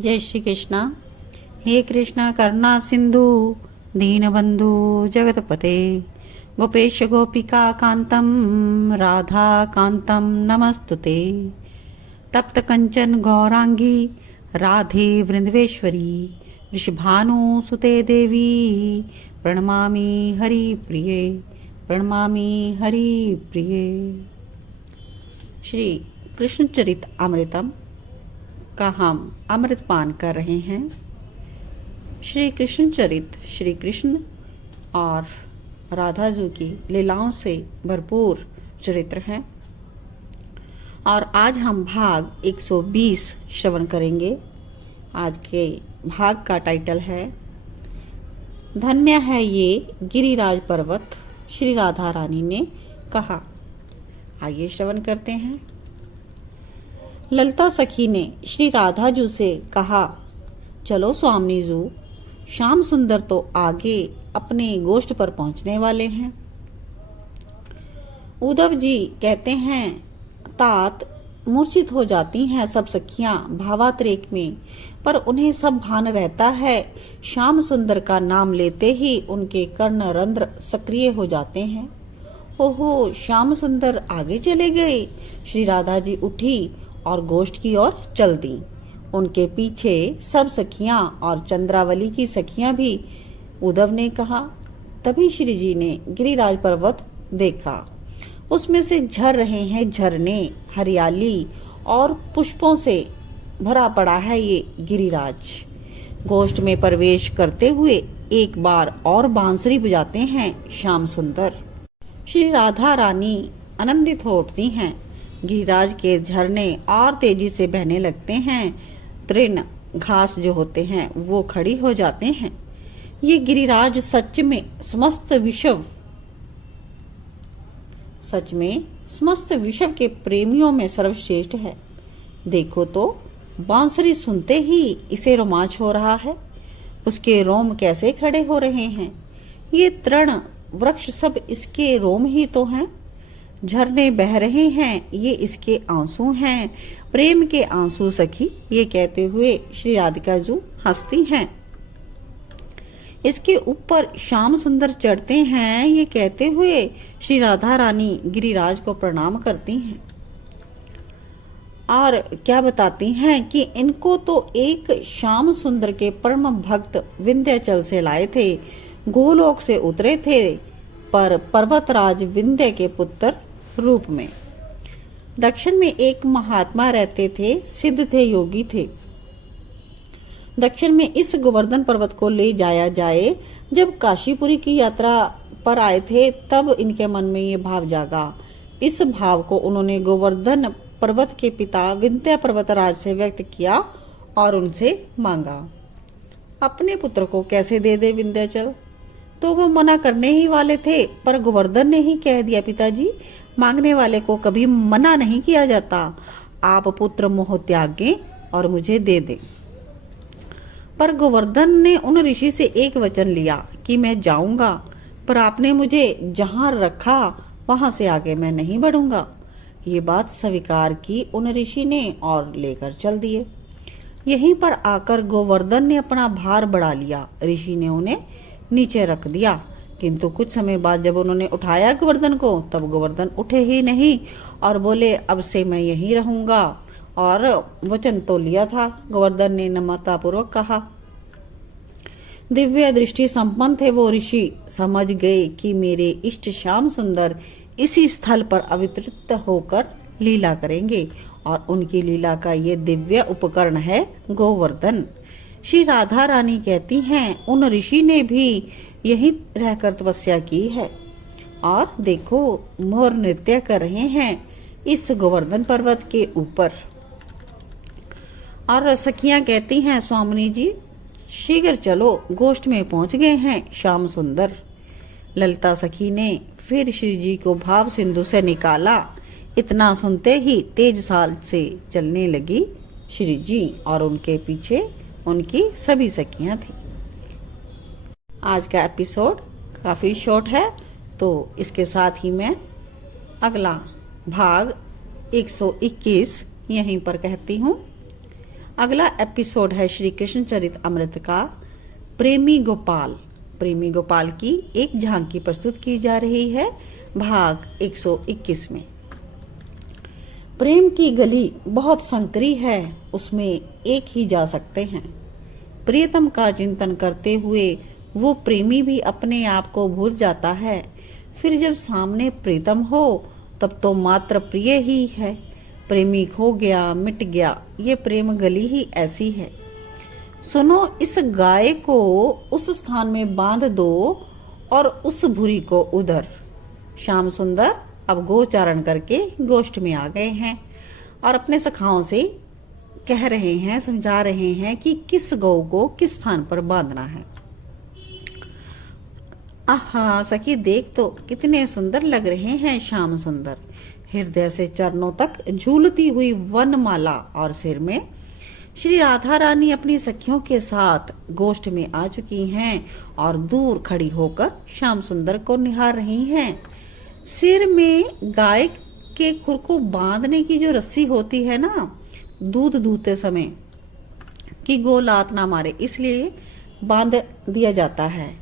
जय श्री कृष्णा। हे कृष्णा करुणा सिंधु दीनबंधु जगतपते गोपेश गोपिका कांतम राधा कांतम नमस्तुते। तप्त कंचन गौरांगी राधे वृंदवेश्वरी वृषभानु सुते देवी प्रणमामि हरि प्रिये प्रणमामि हरि प्रिये। श्री कृष्ण चरित अमृतम का हम अमृतपान कर रहे हैं। श्री कृष्ण चरित श्री कृष्ण और राधा जी की लीलाओं से भरपूर चरित्र है और आज हम भाग 120 श्रवण करेंगे। आज के भाग का टाइटल है धन्य है ये गिरिराज पर्वत, श्री राधा रानी ने कहा। आइए श्रवण करते हैं। ललिता सखी ने श्री राधा जी से कहा, चलो स्वामी जी, श्याम सुंदर तो आगे अपने गोष्ठ पर पहुंचने वाले हैं। उद्धव जी कहते हैं, तात मूर्छित हो जाती हैं सब सखियां भावात्रेक में, पर उन्हें सब भान रहता है। श्याम सुंदर का नाम लेते ही उनके कर्ण रंध्र सक्रिय हो जाते हैं। ओहो, श्याम सुंदर आगे चले गए। श्री राधा जी उठी और गोष्ठ की ओर चल दी। उनके पीछे सब सखियां और चंद्रावली की सखियां भी। उद्धव ने कहा, तभी श्री जी ने गिरिराज पर्वत देखा। उसमें से झर रहे हैं झरने, हरियाली और पुष्पों से भरा पड़ा है ये गिरिराज। गोष्ठ में प्रवेश करते हुए एक बार और बांसुरी बजाते हैं श्याम सुंदर। श्री राधा रानी आनंदित हो उठती हैं। गिरिराज के झरने और तेजी से बहने लगते हैं। तृण घास जो होते हैं वो खड़ी हो जाते हैं। ये गिरिराज सच में समस्त विश्व के प्रेमियों में सर्वश्रेष्ठ है। देखो तो बांसुरी सुनते ही इसे रोमांच हो रहा है। उसके रोम कैसे खड़े हो रहे हैं। ये तृण वृक्ष सब इसके रोम ही तो हैं। झरने बह रहे हैं, ये इसके आंसू हैं, प्रेम के आंसू सखी। ये कहते हुए श्री राधिका जी हंसती हैं। इसके ऊपर श्याम सुंदर चढ़ते हैं। ये कहते हुए श्री राधा रानी गिरिराज को प्रणाम करती हैं और क्या बताती हैं कि इनको तो एक श्याम सुंदर के परम भक्त विंध्याचल से लाए थे, गोलोक से उतरे थे, पर पर्वतराज विंध्य के पुत्र रूप में। दक्षिण में एक महात्मा रहते थे, सिद्ध थे, योगी थे। दक्षिण में इस गोवर्धन पर्वत को ले जाया जाए। जब काशीपुरी की यात्रा पर आए थे तब इनके मन में ये भाव जागा। इस भाव को उन्होंने गोवर्धन पर्वत के पिता विंध्य पर्वतराज से व्यक्त किया और उनसे मांगा। अपने पुत्र को कैसे दे दे विंध्याचल, तो वो मना करने ही वाले थे, पर गोवर्धन ने ही कह दिया, पिताजी मांगने वाले को कभी मना नहीं किया जाता। आप पुत्र मोह त्यागें और मुझे दे दें। पर गोवर्धन ने उन ऋषि से एक वचन लिया कि मैं जाऊंगा, पर आपने मुझे जहां रखा वहां से आगे मैं नहीं बढ़ूंगा। ये बात स्वीकार की उन ऋषि ने और लेकर चल दिए। यहीं पर आकर गोवर्धन ने अपना भार बढ़ा लिया। ऋषि ने उन्हें नीचे रख दिया, किंतु कुछ समय बाद जब उन्होंने उठाया गोवर्धन को तब गोवर्धन उठे ही नहीं और बोले, अब से मैं यहीं रहूंगा। और वचन तो लिया था। गोवर्धन ने नम्रतापूर्वक कहा। दिव्य दृष्टि संपन्न थे वो ऋषि। समझ गए कि मेरे इष्ट श्याम सुंदर इसी स्थल पर अवतरित होकर लीला करेंगे और उनकी लीला का ये दिव्य उपकरण है गोवर्धन। श्री राधा रानी कहती हैं, उन ऋषि ने भी यहीं रहकर तपस्या की है और देखो मोर नृत्य कर रहे हैं इस गोवर्धन पर्वत के ऊपर। और सखियां कहती हैं, स्वामिनी जी शीघ्र चलो, गोष्ठ में पहुंच गए हैं श्याम सुंदर। ललिता सखी ने फिर श्री जी को भाव सिंधु से निकाला। इतना सुनते ही तेज साल से चलने लगी श्री जी और उनके पीछे उनकी सभी सखियां थी। आज का एपिसोड काफी शॉर्ट है, तो इसके साथ ही मैं अगला भाग 121 यहीं पर कहती हूँ। अगला एपिसोड है श्री कृष्ण चरित अमृत का प्रेमी गोपाल। प्रेमी गोपाल की एक झांकी प्रस्तुत की जा रही है भाग 121 में। प्रेम की गली बहुत संकरी है, उसमें एक ही जा सकते हैं। प्रियतम का चिंतन करते हुए वो प्रेमी भी अपने आप को भूल जाता है। फिर जब सामने प्रीतम हो तब तो मात्र प्रिय ही है। प्रेमी खो गया, मिट गया, ये प्रेम गली ही ऐसी है। सुनो, इस गाय को उस स्थान में बांध दो और उस भूरी को उधर। श्याम सुंदर अब गोचारण करके गोष्ठ में आ गए हैं और अपने सखाओं से कह रहे हैं, समझा रहे हैं कि किस गौ को किस स्थान पर बांधना है। आहा सखी, देख तो कितने सुंदर लग रहे हैं श्याम सुंदर। हृदय से चरणों तक झूलती हुई वनमाला और सिर में श्री राधा रानी अपनी सखियों के साथ गोष्ठ में आ चुकी हैं और दूर खड़ी होकर श्याम सुंदर को निहार रही हैं। सिर में गाय के खुर को बांधने की जो रस्सी होती है ना, दूध दूहते समय कि गो लात ना मारे, इसलिए बांध दिया जाता है।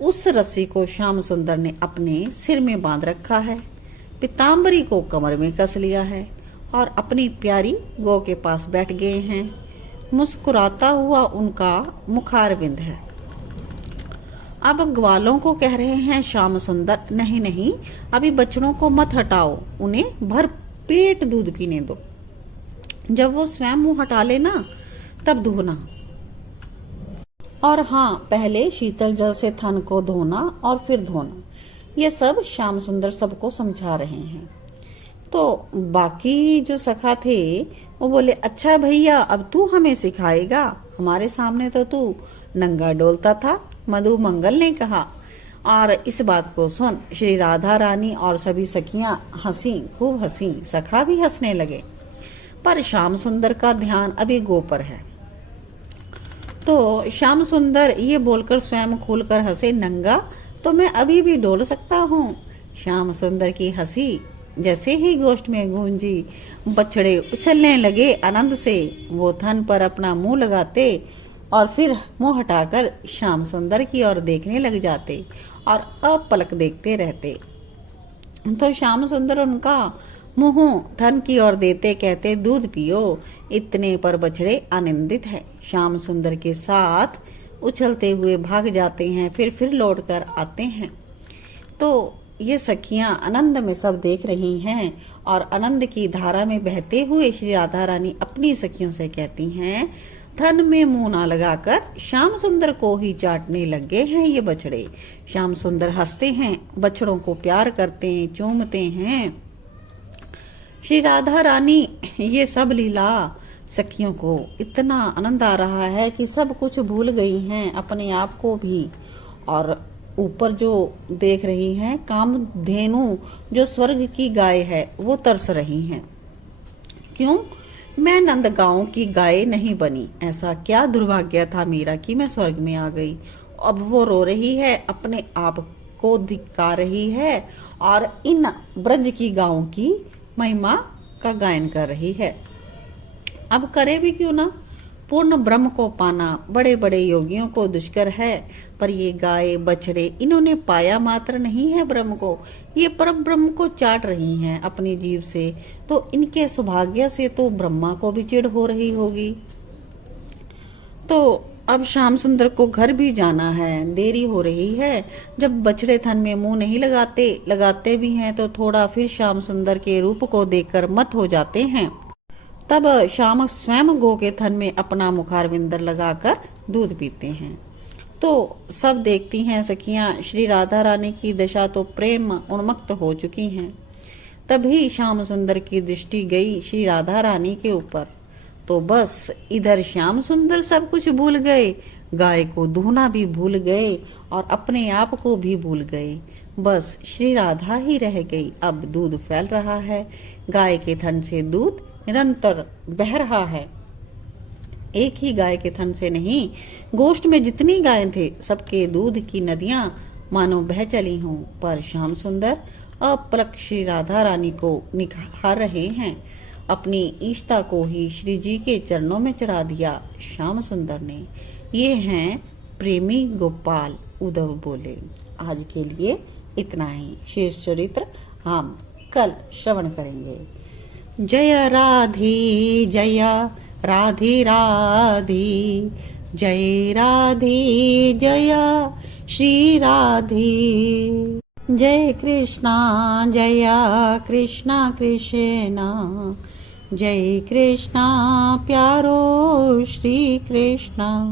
उस रस्सी को श्याम सुंदर ने अपने सिर में बांध रखा है, पीताम्बरी को कमर में कस लिया है और अपनी प्यारी गौ के पास बैठ गए हैं। मुस्कुराता हुआ उनका मुखारविंद है। अब ग्वालों को कह रहे हैं श्याम सुंदर, नहीं नहीं, अभी बछड़ों को मत हटाओ, उन्हें भर पेट दूध पीने दो। जब वो स्वयं मुंह हटा लेना तब धोना। और हाँ, पहले शीतल जल से थन को धोना और फिर धोना। ये सब श्याम सुंदर सबको समझा रहे हैं। तो बाकी जो सखा थे वो बोले, अच्छा भैया, अब तू हमें सिखाएगा? हमारे सामने तो तू नंगा डोलता था, मधु मंगल ने कहा। और इस बात को सुन श्री राधा रानी और सभी सखियां हंसी, खूब हंसी। सखा भी हंसने लगे, पर श्याम सुंदर का ध्यान अभी गो पर है। तो श्याम सुंदर ये बोलकर स्वयं खोलकर हंसे, नंगा तो मैं अभी भी डोल सकता हूँ। श्याम सुंदर की हंसी जैसे ही गोष्ठ में गूंजी, बछड़े उछलने लगे आनंद से। वो थन पर अपना मुंह लगाते और फिर मुंह हटाकर श्याम सुंदर की ओर देखने लग जाते और अपलक देखते रहते। तो श्याम सुंदर उनका मुंह थन की ओर देते कहते, दूध पियो। इतने पर बछड़े आनंदित हैं, श्याम सुंदर के साथ उछलते हुए भाग जाते हैं, फिर लौट कर आते हैं। तो ये सखियां आनंद में सब देख रही हैं और आनंद की धारा में बहते हुए श्री राधा रानी अपनी सखियों से कहती हैं, थन में मुंह ना लगाकर श्याम सुंदर को ही चाटने लगे हैं ये बछड़े। श्याम सुंदर हंसते हैं, बछड़ों को प्यार करते हैं, चूमते हैं। श्री राधा रानी ये सब लीला सखियों को इतना आनंद आ रहा है कि सब कुछ भूल गई हैं, अपने आप को भी। और ऊपर जो देख रही हैं, कामधेनु जो स्वर्ग की गाय है वो तरस रही हैं। क्यों मैं नंदगांव की गाय नहीं बनी? ऐसा क्या दुर्भाग्य था मेरा कि मैं स्वर्ग में आ गई। अब वो रो रही है, अपने आप को धिक्कार रही है और इन ब्रज की गायों की महिमा का गायन कर रही है। अब करे भी क्यों ना? पूर्ण ब्रह्म को पाना बड़े बड़े योगियों को दुष्कर है, पर ये गाय बछड़े इन्होंने पाया मात्र नहीं है ब्रह्म को, ये परम ब्रह्म को चाट रही हैं अपनी जीभ से। तो इनके सौभाग्य से तो ब्रह्मा को भी चिढ़ हो रही होगी। तो अब श्याम सुंदर को घर भी जाना है, देरी हो रही है। जब बछड़े थन में मुंह नहीं लगाते भी हैं तो थोड़ा फिर श्याम सुंदर के रूप को देखकर मत हो जाते हैं। तब श्याम स्वयं गो के थन में अपना मुखारविंदर लगाकर दूध पीते हैं। तो सब देखती हैं सखियां, श्री राधा रानी की दशा तो प्रेम उन्मत्त हो चुकी हैं। तभी श्याम सुंदर की दृष्टि गई श्री राधा रानी के ऊपर। तो बस इधर श्याम सुंदर सब कुछ भूल गए, गाय को दूहना भी भूल गए और अपने आप को भी भूल गए। बस श्री राधा ही रह गई। अब दूध फैल रहा है, गाय के थन से दूध निरंतर बह रहा है। एक ही गाय के थन से नहीं, गोष्ठ में जितनी गायें थे सबके दूध की नदियां मानो बह चली हों। पर श्याम सुंदर अपलक श्री राधा रानी को निखार रहे हैं अपनी इष्टा को ही श्री जी के चरणों में चढ़ा दिया श्याम सुंदर ने। ये हैं प्रेमी गोपाल, उद्धव बोले। आज के लिए इतना ही। शेष चरित्र हम कल श्रवण करेंगे। जय राधी जय राधी राधी, जय राधी जय श्री राधी। जय कृष्णा कृष्णा, जय कृष्णा प्यारो श्री कृष्णा।